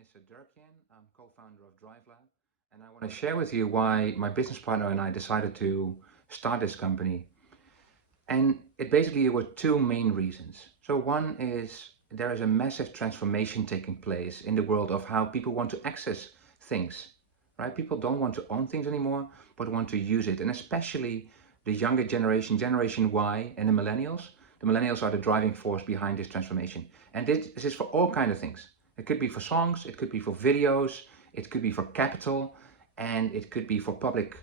is Dirk-Jan. I'm co-founder of Driveler, and I want to share with you why my business partner and I decided to start this company. And it basically were two main reasons. So one is there is a massive transformation taking place in the world of how people want to access things, right? People don't want to own things anymore, but want to use it. And especially the younger generation, Generation Y and the millennials. The millennials are the driving force behind this transformation. And this is for all kinds of things. It could be for songs, it could be for videos, it could be for capital, and it could be for public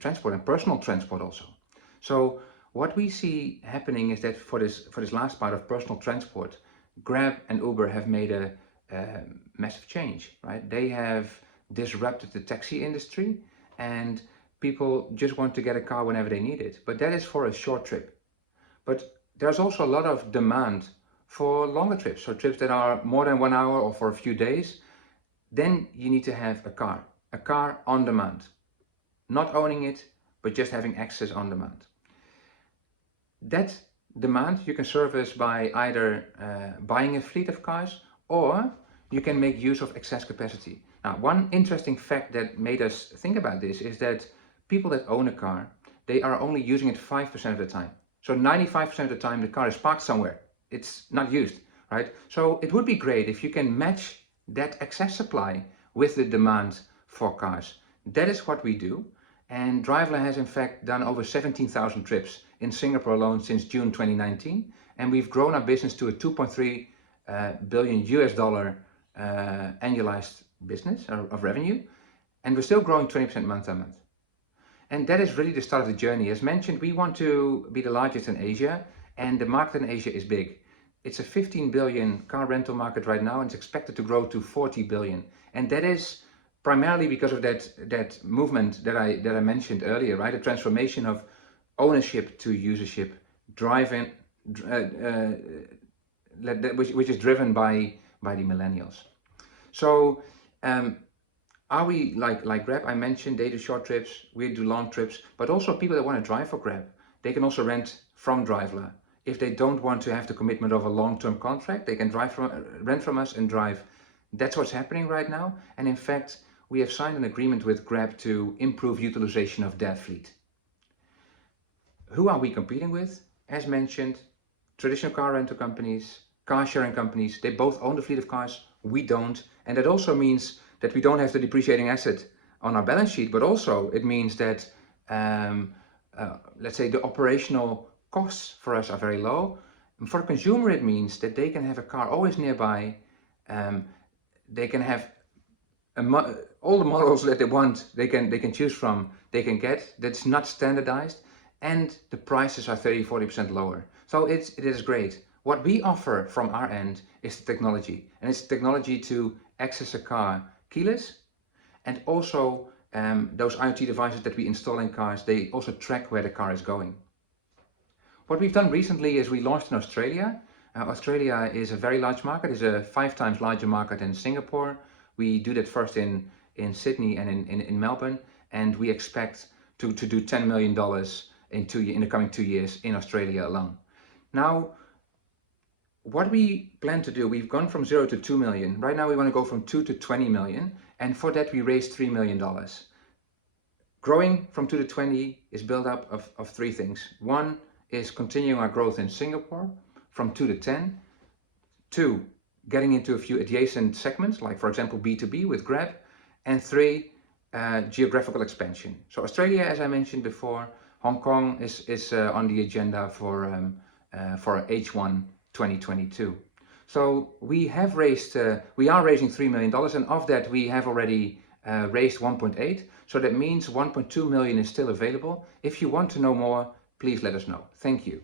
transport and personal transport also. So what we see happening is that for this last part of personal transport, Grab and Uber have made a massive change, right? They have disrupted the taxi industry, and people just want to get a car whenever they need it. But that is for a short trip. But there's also a lot of demand for longer trips, so trips that are more than 1 hour or for a few days. Then you need to have a car on demand. Not owning it, but just having access on demand. That demand you can service by either buying a fleet of cars, or you can make use of excess capacity. Now, one interesting fact that made us think about this is that people that own a car, they are only using it 5% of the time. So 95% of the time the car is parked somewhere. It's not used, right? So it would be great if you can match that excess supply with the demand for cars. That is what we do. And Driveler has in fact done over 17,000 trips in Singapore alone since June 2019. And we've grown our business to a 2.3 billion US dollar annualized business of revenue. And we're still growing 20% month on month. And that is really the start of the journey. As mentioned, we want to be the largest in Asia, and the market in Asia is big. It's a 15 billion car rental market right now, and it's expected to grow to 40 billion. And that is primarily because of that movement that I mentioned earlier, right? A transformation of ownership to usership, which is driven by the millennials. So are we like Grab? I mentioned they do short trips, we do long trips, but also people that want to drive for Grab, they can also rent from Driveler. If they don't want to have the commitment of a long-term contract, they can rent from us and drive. That's what's happening right now. And in fact, we have signed an agreement with Grab to improve utilization of their fleet. Who are we competing with? As mentioned, traditional car rental companies, car sharing companies, they both own the fleet of cars, we don't. And that also means that we don't have the depreciating asset on our balance sheet, but also it means that, let's say, the operational costs for us are very low. And for the consumer, it means that they can have a car always nearby. They can have all the models that they want, they can choose from, they can get. That's not standardized, and the prices are 30-40% lower. So it is great. What we offer from our end is the technology, and it's technology to access a car keyless, and also those IoT devices that we install in cars, they also track where the car is going. What we've done recently is we launched in Australia. Australia is a very large market, it's a 5 times larger market than Singapore. We do that first in Sydney and in Melbourne, and we expect to do $10 million in the coming 2 years in Australia alone. Now, what we plan to do, we've gone from 0 to 2 million. Right now we want to go from 2 to 20 million, and for that we raised $3 million. Growing from 2 to 20 is built up of 3 things. One is continuing our growth in Singapore from 2 to 10. 2, getting into a few adjacent segments, like for example B2B with Grab. And 3, geographical expansion. So Australia, as I mentioned before, Hong Kong is on the agenda for H1 2022. So we are raising $3 million, and of that we have already raised 1.8. So that means 1.2 million is still available. If you want to know more, please let us know. Thank you.